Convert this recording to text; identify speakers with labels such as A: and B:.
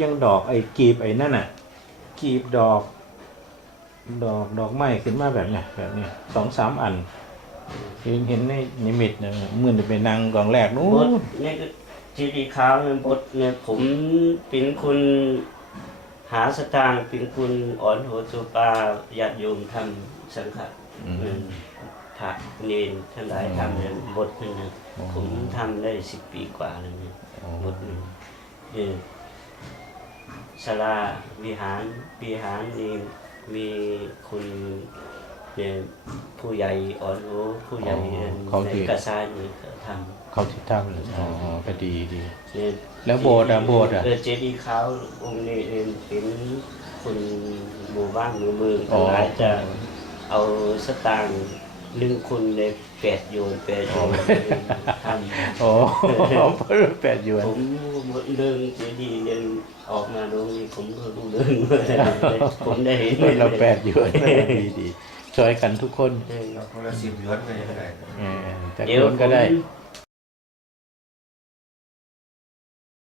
A: ยังดอกไอ้กีบไอ้นั่นน่ะกีบดอกไม้ขึ้นมาแบบเนี้ย2-3 อันเห็นในนิมิตนะเหมือนจะไปนั่งกองแรกนู้
B: บท
A: น
B: เนี่ยก็จีดีขาวเนี่ยบทเนี่ยผมเป็นคนหาสตางค์เป็นคนอ่อนโหตุปาญาติโยมทำสังฆะพระเนรทั้งหลายทำเนี่ยบทนึงนะผมทำได้10 ปีกว่าแล้วเนี่ยบทนึงศาลาวิหารนี่มีคุณเนี่ยผู้ใหญ่อ่อนโหผู้ใหญ่ในกระซายนี่ทำ
A: เขาที่ทำเลยอ๋อก็ดี
B: เนี่ย
A: แล้วโบสถ์อะ
B: เจดีย์ขาวองค์นี้เป็นคนหมู่บ้านหมู่เมืองทั้งหลายจะเอาสตางค์1 คนใน8 โยนทำ
A: โอ้เพิ่ม8 หยวน
B: ผมเรื่องเจดีย์ยังออกมาตรงนี้ผมก็รู้เรื่องผมได้เห็น
A: เพิ่มเรา8 หยวนดีช่วยกันทุกคน
C: เอาคนละ10 หยวนก็ยังได้
A: จากคนก็ได้
B: ผม